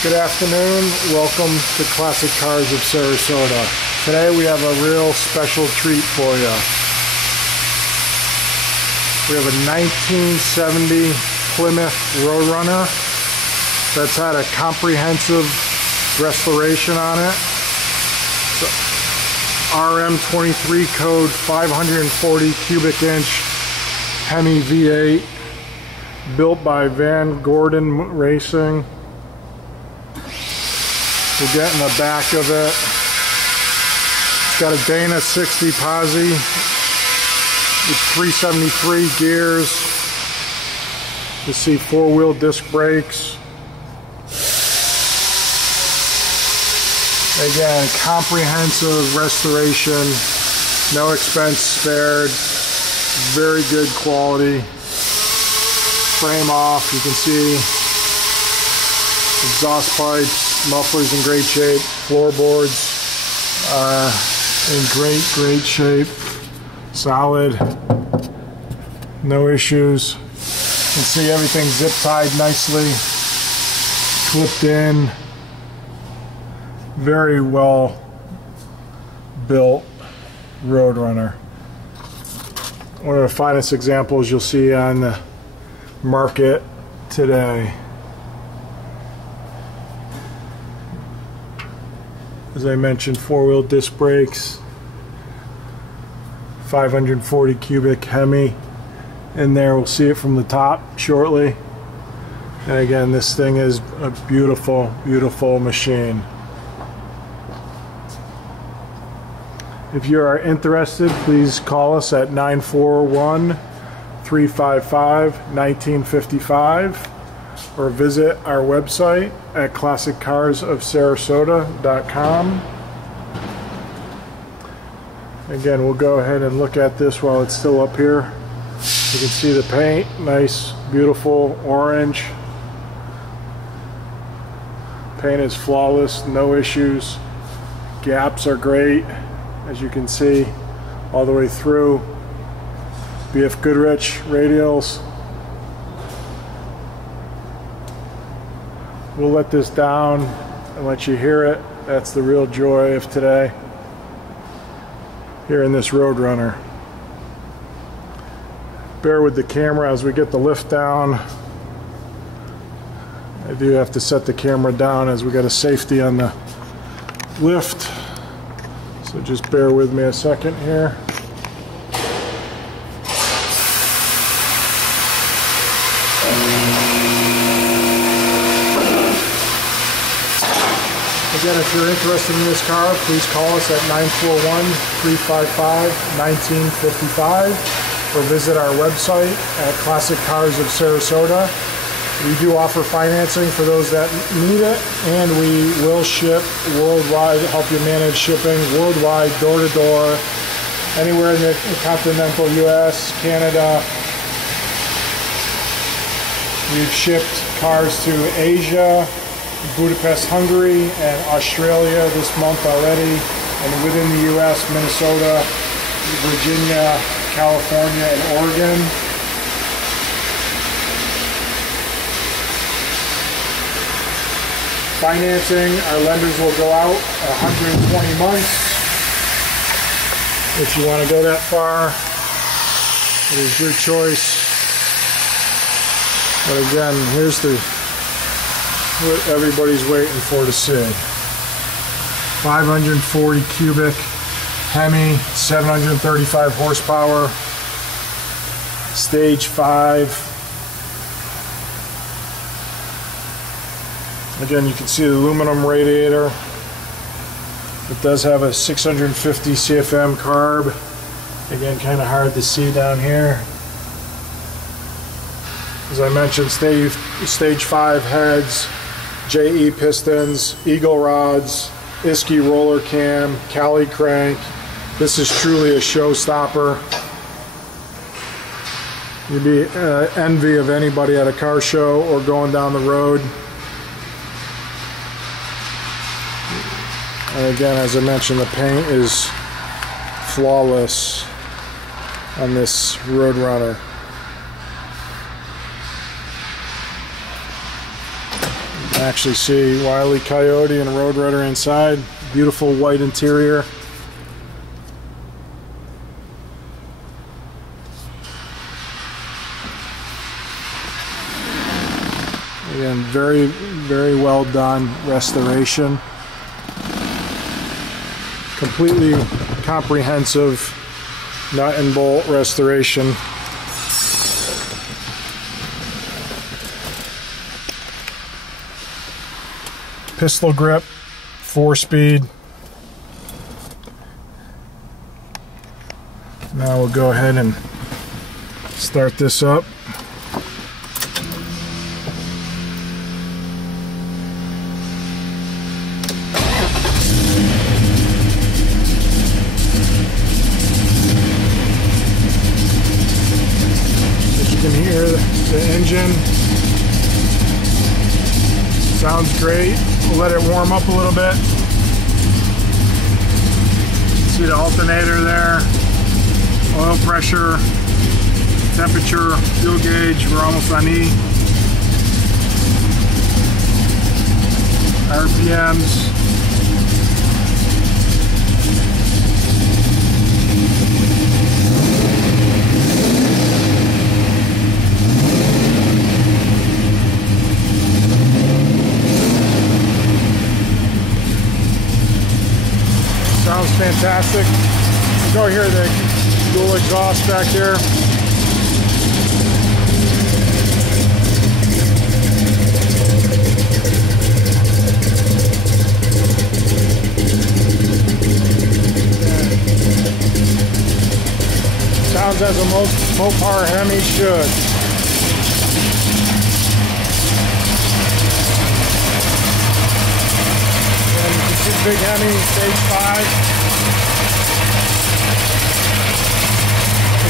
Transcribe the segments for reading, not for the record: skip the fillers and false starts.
Good afternoon. Welcome to Classic Cars of Sarasota. Today we have a real special treat for you. We have a 1970 Plymouth Roadrunner that's had a comprehensive restoration on it. RM23 code 540 cubic inch hemi V8 built by Vangordan Racing. We'll get in the back of it. It's got a Dana 60 posi with 373 gears. You see four-wheel disc brakes. Again, comprehensive restoration, no expense spared, very good quality. Frame off, you can see exhaust pipes, mufflers in great shape, floorboards in great shape, solid, no issues. You can see everything zip tied nicely, clipped in. Very well built Roadrunner. One of the finest examples you'll see on the market today. As I mentioned, four-wheel disc brakes, 540 cubic hemi in there. We'll see it from the top shortly. And again, this thing is a beautiful, beautiful machine. If you are interested, please call us at 941-355-1955 or visit our website at classiccarsofsarasota.com. Again, we'll go ahead and look at this while it's still up here. You can see the paint, nice, beautiful orange. Paint is flawless, no issues. Gaps are great, as you can see, all the way through. BF Goodrich radials. We'll let this down and let you hear it. That's the real joy of today, here in this Roadrunner. Bear with the camera as we get the lift down. I do have to set the camera down as we got a safety on the lift. So just bear with me a second here. Again, if you're interested in this car, please call us at 941-355-1955 or visit our website at Classic Cars of Sarasota. We do offer financing for those that need it, and we will ship worldwide, help you manage shipping worldwide, door to door, anywhere in the continental US, Canada. We've shipped cars to Asia, Budapest, Hungary, and Australia this month already, and within the US, Minnesota, Virginia, California, and Oregon. Financing, our lenders will go out 120 months. If you want to go that far, it is your choice. But again, here's what everybody's waiting for to see. 540 cubic hemi, 735 horsepower, stage 5. Again, you can see the aluminum radiator. It does have a 650 CFM carb. Again, kind of hard to see down here. As I mentioned, stage 5 heads, JE pistons, eagle rods, isky roller cam, callie crank. This is truly a showstopper. You'd be envy of anybody at a car show or going down the road. And again, as I mentioned, the paint is flawless on this Roadrunner. I actually see Wile E. Coyote and Roadrunner inside. Beautiful white interior. Again, very, very well done restoration. Completely comprehensive nut and bolt restoration. Pistol grip, 4-speed. Now we'll go ahead and start this up. As you can hear the engine, sounds great. We'll let it warm up a little bit. See the alternator there, oil pressure, temperature, fuel gauge, we're almost on E. RPMs. Sounds fantastic. You go hear the dual exhaust back here. Sounds as a Mopar Hemi should. Big Hemi, stage 5.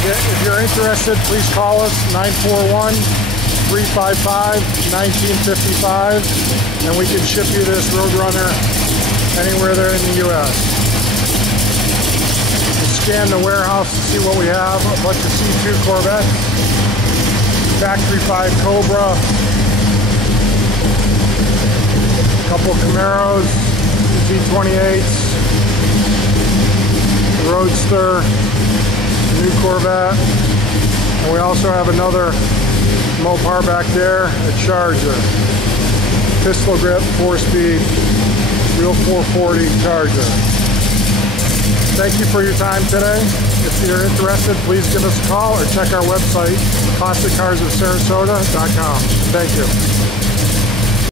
If you're interested, please call us 941-355-1955 and we can ship you this Roadrunner anywhere there in the US. You can scan the warehouse to see what we have. A bunch of C2 Corvettes, Factory 5 Cobra, a couple Camaros, V28s, Roadster, new Corvette, and we also have another Mopar back there, a Charger. Pistol grip, 4-speed, real 440 Charger. Thank you for your time today. If you're interested, please give us a call or check our website, classiccarsofsarasota.com. Thank you.